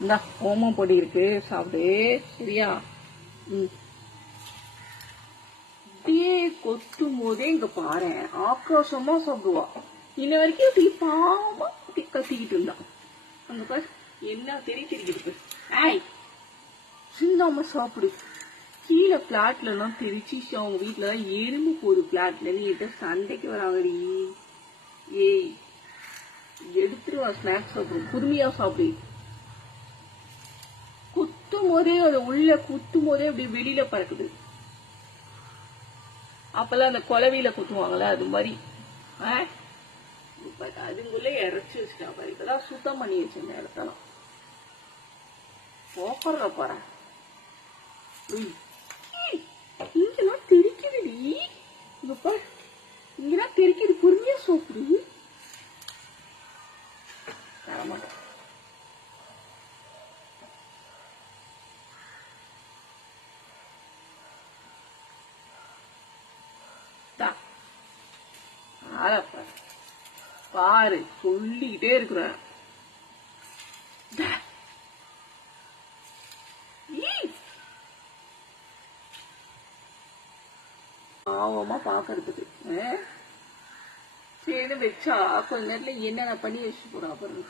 இந்தா ஓமம் பொடி இருக்கு. சாப்பிடு. சரியா? ம். அப்படியே கொத்தும் போதே இங்க பாரு. ஆக்ரோஷமா சாப்பிடுவா. இன்ன வரைக்கும் இப்படி பாவமா இப்படி கத்திக்கிட்டு இருந்தான் அங்க பாரு. என்ன தெரிய தெரிக்கிறது ஆய் சிந்தாம சாப்பிடு. கீழே பிளாட்ல எல்லாம் தெரிச்சு அவங்க வீட்டுல தான் எறும்பு போகுது பிளாட்ல நீட்ட சண்டைக்கு வராங்கடி ஏய் எடுத்துருவா ஸ்நாக்ஸ் சாப்பிடும் பொறுமையா சாப்பிடு. குத்தும் போதே அது உள்ள குத்தும் போதே அப்படி வெளியில பறக்குது. அப்பெல்லாம் அந்த குலவியில குத்துவாங்கல்ல அது மாதிரி. ஆ? அதுக்குள்ள இறச்சி வச்சுட்டா பாரு இப்பதான் சுத்தம் பண்ணி வச்சிருந்த இடத்தெல்லாம். போக்குற போற. இங்கெல்லாம் தெரிக்குதுடி. இங்க பாரு. இங்கெல்லாம் தெரிக்குது. பொறுமையா சோப்புடு. ஆளப்ப பாரு. சொல்லிக்கிட்டே இருக்கிறேன். தா. பாவமா பாக்குறதுக்கு. சரி வச்சா கொஞ்ச நேரத்துல என்னென்ன பண்ணி வச்சு போறா பாருங்க